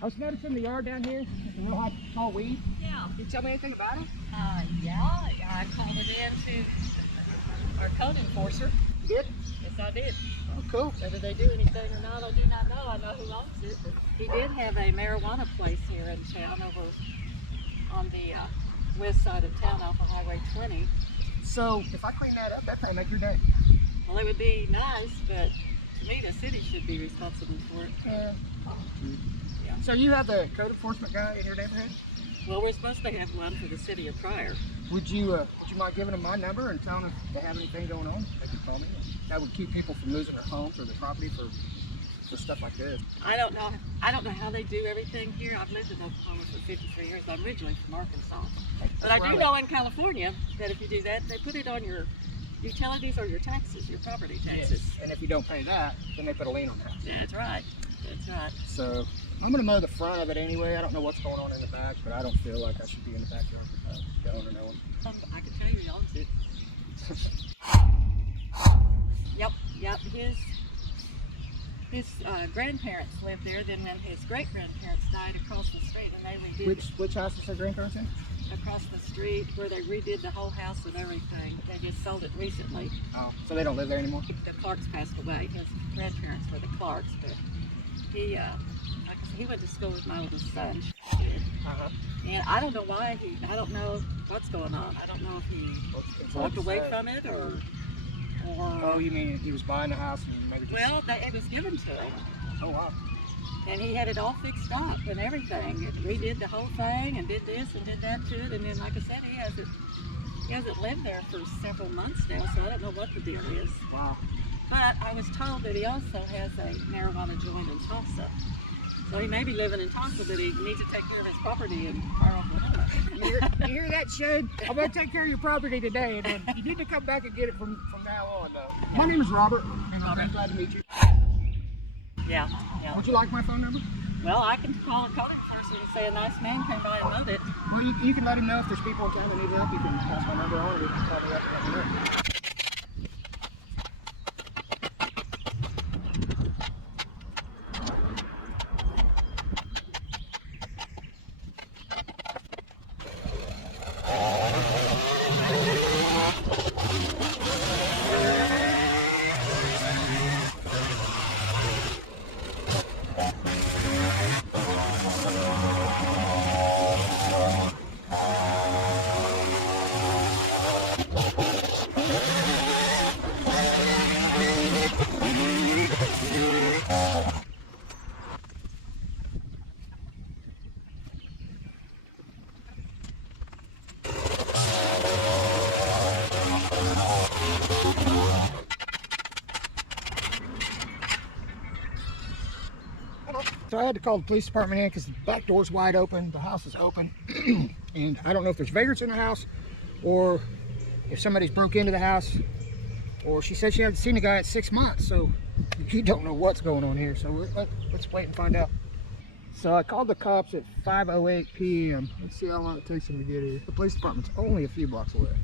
I was noticing the yard down here. It's a real high, tall weed. Yeah. Can you tell me anything about it? Yeah, I called it in to our code enforcer. You did? Yes, I did. Oh, cool. Whether they do anything or not, I do not know. I know who owns it. But he did have a marijuana place here in town over on the west side of town off of Highway 20. So if I clean that up, that may make your day. Well, it would be nice, but to me, the city should be responsible for it. Yeah. Yeah. So you have the code enforcement guy in your neighborhood? Well, we're supposed to have one for the city of Pryor. Would you mind giving them my number and telling them if they have anything going on? They can call me. That would keep people from losing their homes or their property for stuff like this. I don't know how they do everything here. I've lived in Oklahoma for 53 years. I'm originally from Arkansas. But I do know in California that if you do that, they put it on your utilities or your taxes, your property taxes. Yes. And if you don't pay that, then they put a lien on that. That's right. That's right. So I'm going to mow the front of it anyway. I don't know what's going on in the back, but I don't feel like I should be in the backyard going or knowing. I can tell you he owns it. Yep. His grandparents lived there. Then when his great-grandparents died across the street, and they redid Which house is their grandparents in? across the street where they redid the whole house and everything. They just sold it recently. Oh, so they don't live there anymore? The Clarks passed away. His grandparents were the Clarks, but he went to school with my oldest son. And I don't know why I don't know what's going on. I don't know if he walked away from it or. Oh, you mean he was buying the house and maybe just... Well, it was given to him. Oh, wow. And he had it all fixed up and everything. We did the whole thing and did this and did that to it. And then, like I said, he hasn't lived there for several months now, so I don't know what the deal is. Wow. But I was told that he also has a marijuana joint in Tulsa. So he may be living in Tulsa, but he needs to take care of his property in Oklahoma. You hear that, Shane? I'm going to take care of your property today, and then you need to come back and get it from now on, though. My name is Robert, and I'm glad to meet you. Yeah. Would you like my phone number? Well, I can call a code enforcer and say a nice man came by and mowed it. Well, you can let him know if there's people in town that need help. You can pass my number on, or you can call me up and let me know. So I had to call the police department in because the back door's wide open, the house is open, and I don't know if there's vagrants in the house or if somebody's broke into the house, or she said she hadn't seen the guy in 6 months, so you don't know what's going on here. So let's wait and find out. So I called the cops at 5:08 p.m. Let's see how long it takes them to get here. The police department's only a few blocks away.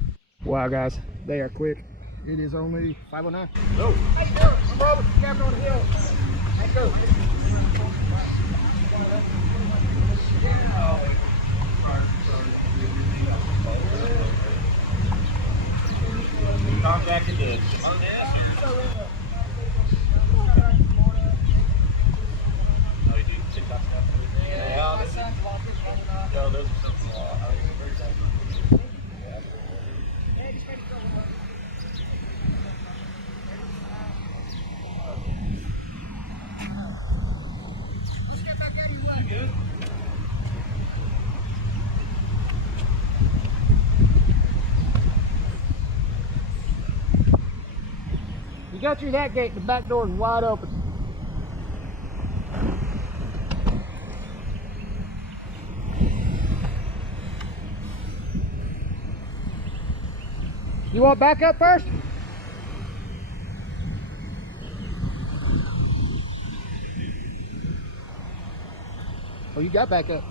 Wow, guys, they are quick. It is only 5:09. Hello. How you doing? I'm Robert, cabin on the hill. Let's go. Contacted the front desk. Oh, you do TikTok stuff and everything? Yeah, My son's walking running off. yeah, those are something. I think it's very safe. Good. You go through that gate, the back door is wide open. You want back up first? Oh, you got back up.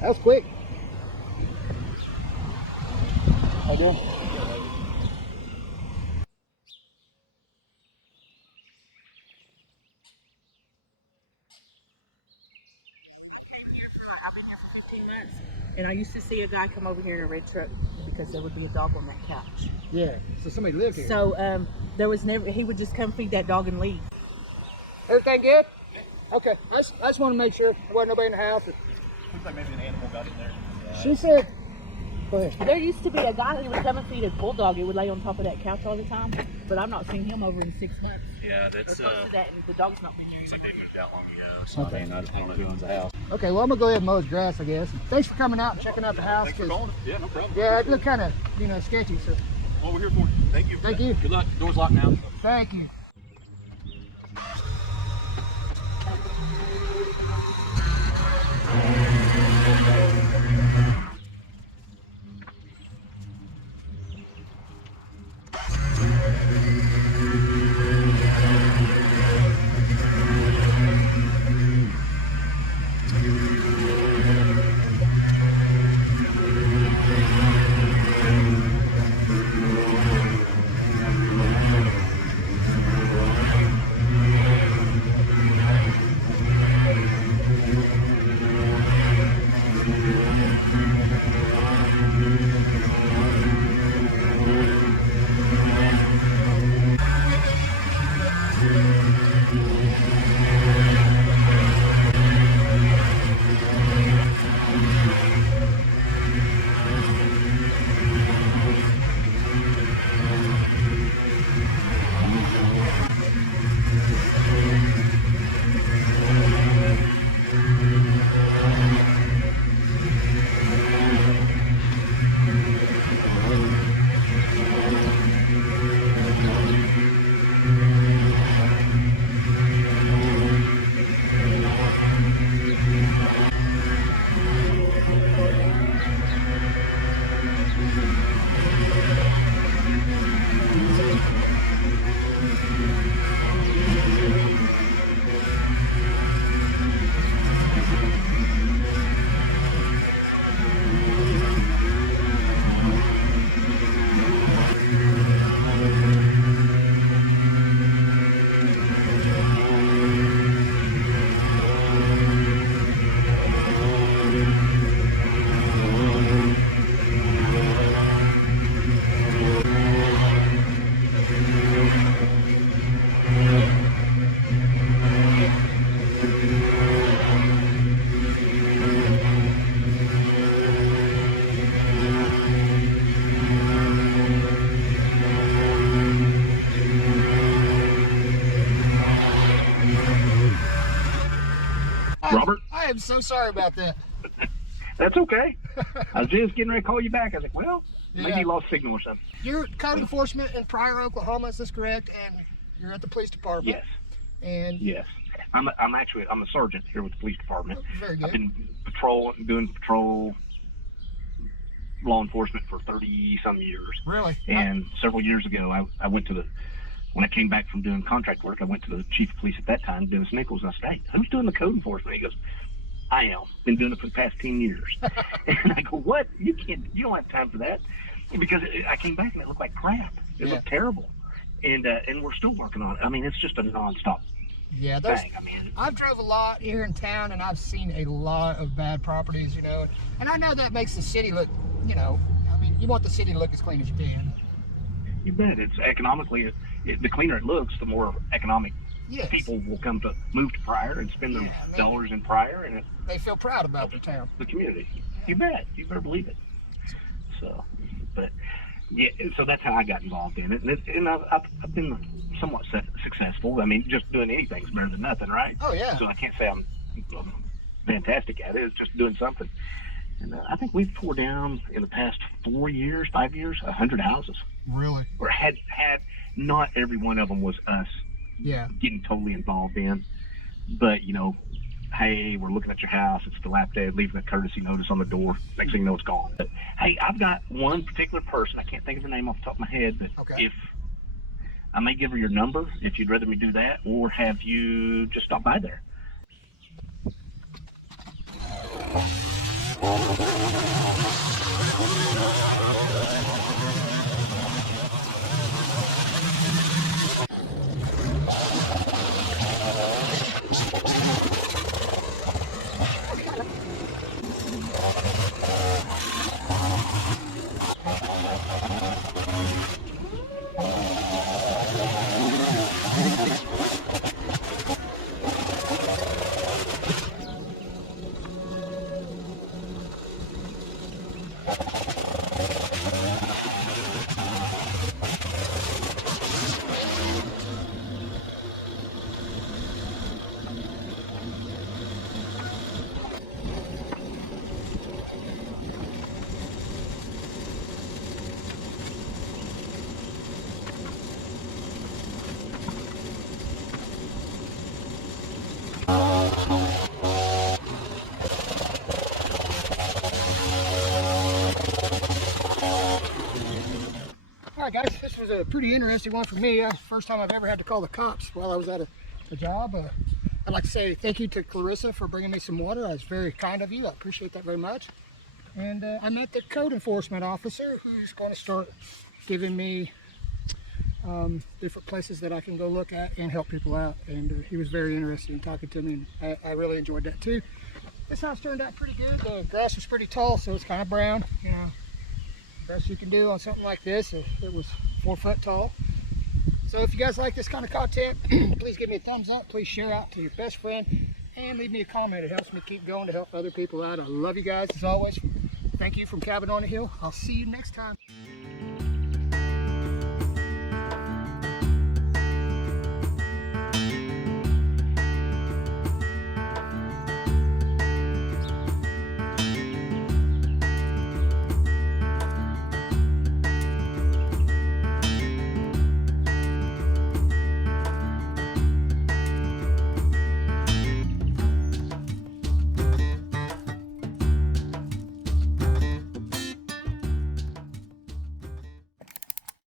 That was quick. I did. months, and I used to see a guy come over here in a red truck because there would be a dog on that couch. Yeah, so somebody lived here. So there was never, he would just come feed that dog and leave. Everything good? Okay, I just want to make sure there wasn't nobody in the house. Looks like maybe an animal got in there. She said, go ahead. There used to be a guy who would come and feed a bulldog. He would lay on top of that couch all the time, but I've not seen him over in 6 months. Yeah, Or that's close to that, and the dog's not been there looks like anymore. they moved out long ago. So Okay. I mean, I don't know who owns the house. Okay, well, I'm going to go ahead and mow his grass, I guess. Thanks for coming out and checking out the house. Thanks for 'cause, calling. Yeah, no problem. yeah, it looked kind of, sketchy, so Well, we're here for you. Thank you. Thank you. Good luck. Door's locked now. thank you. Robert? I am so sorry about that. That's okay. I was just getting ready to call you back. I was like, well, maybe Yeah. you lost signal or something. You're code enforcement in Pryor, Oklahoma, is this correct? And you're at the police department. Yes, And yes. I'm a sergeant here with the police department. very I've good. been doing patrol law enforcement for 30 some years. Really? And several years ago, I went to when I came back from doing contract work, I went to the chief of police at that time, Dennis Nichols, and I said, hey, who's doing the code enforcement? He goes, I am. Been doing it for the past 10 years. And I go, what? You don't have time for that. Because I came back and it looked like crap. It looked terrible. And we're still working on it. I mean, it's just a nonstop Yeah, thing. I mean, I've drove a lot here in town, and I've seen a lot of bad properties, and I know that makes the city look, I mean, you want the city to look as clean as you can. you bet. It's economically, the cleaner it looks, the more economic Yes. people will come to move to Pryor and spend their Yeah, and they- dollars in Pryor, and They feel proud about their town. the community. You bet. You better believe it. So, but yeah, so that's how I got involved in it, and I've been somewhat successful. I mean, just doing anything's better than nothing, right? Oh, yeah. So I can't say I'm fantastic at it. It's just doing something. And I think we've tore down in the past 5 years, 100 houses. Really? Or had not every one of them was us Yeah. getting totally involved in, but hey, we're looking at your house, it's dilapidated, leaving a courtesy notice on the door, next thing you know it's gone. But hey, I've got one particular person, I can't think of her name off the top of my head, but Okay. if I may give her your number if you'd rather me do that, or have you just stop by there. this was a pretty interesting one for me. First time I've ever had to call the cops while I was at a job. I'd like to say thank you to Clarissa for bringing me some water. That was very kind of you. I appreciate that very much. And I met the code enforcement officer who's going to start giving me different places that I can go look at and help people out. And he was very interested in talking to me, and I really enjoyed that too. This house turned out pretty good. The grass was pretty tall, so it's kind of brown. You know, best you can do on something like this. It was 4 foot tall. So if you guys like this kind of content, please give me a thumbs up. Please share out to your best friend and leave me a comment. It helps me keep going to help other people out. I love you guys as always. Thank you from Cabin on the Hill. I'll see you next time.